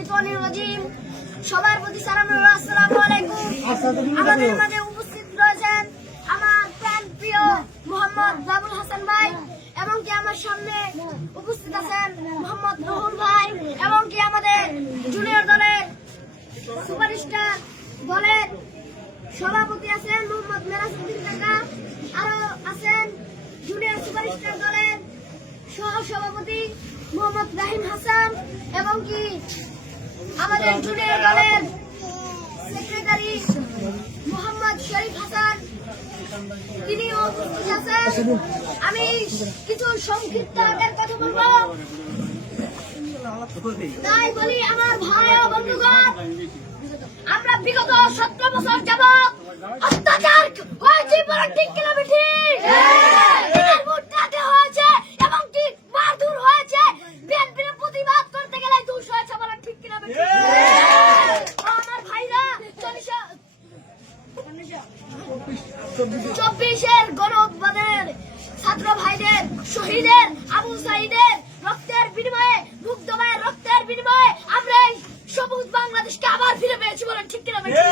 শাইতানির রাজিম। সবার প্রতি সালাম ও আসসালামু আলাইকুম। আমাদের মাঝে উপস্থিত রয়েছেন আমার প্রিয় মোহাম্মদ বাবুল হাসান ভাই, এবং কি আমার সামনে উপস্থিত আছেন মোহাম্মদ রুহুল ভাই, এবং কি আমাদের জুনিয়র দলের সুপারস্টার দলের সভাপতি আছেন মোহাম্মদ মেরাজউদ্দিন কাকা, আরো আছেন জুনিয়র সুপারস্টার দলের সহ সভাপতি মোহাম্মদ রাহিম হাসান, এবং কি আমাদের জুনিয়র দলের সেক্রেটারি মোহাম্মদ শরীফ হাসান, তিনিও উপস্থিত আছেন। আমি কিছু সংক্ষিপ্ত আকার কথা বলবো, তাই বলি আমার ভাই ও বন্ধুগণ, আমরা বিগত 17 বছর যাবত অত্যাচার হয়েছে, ঠিক কিনা বেঠিক? হয়েছে এবং কি মারধর হয়েছে, বিএনপির প্রতিবাদ করতে গেলে দুষ হয়েছে, বলেন ঠিক কিনা বেঠিক? আমার ভাইরা 24-এর গণ উৎপাদনের ছাত্র ভাইদের, শহীদের, আবু সাইদের রক্তের বিনিময়ে, মুগ্ধ ভাইয়ের রক্তের বিনিময়ে আমরা এই সবুজ বাংলাদেশকে আবার ফিরে পেয়েছি, বলেন ঠিক কিনা বেঠিক?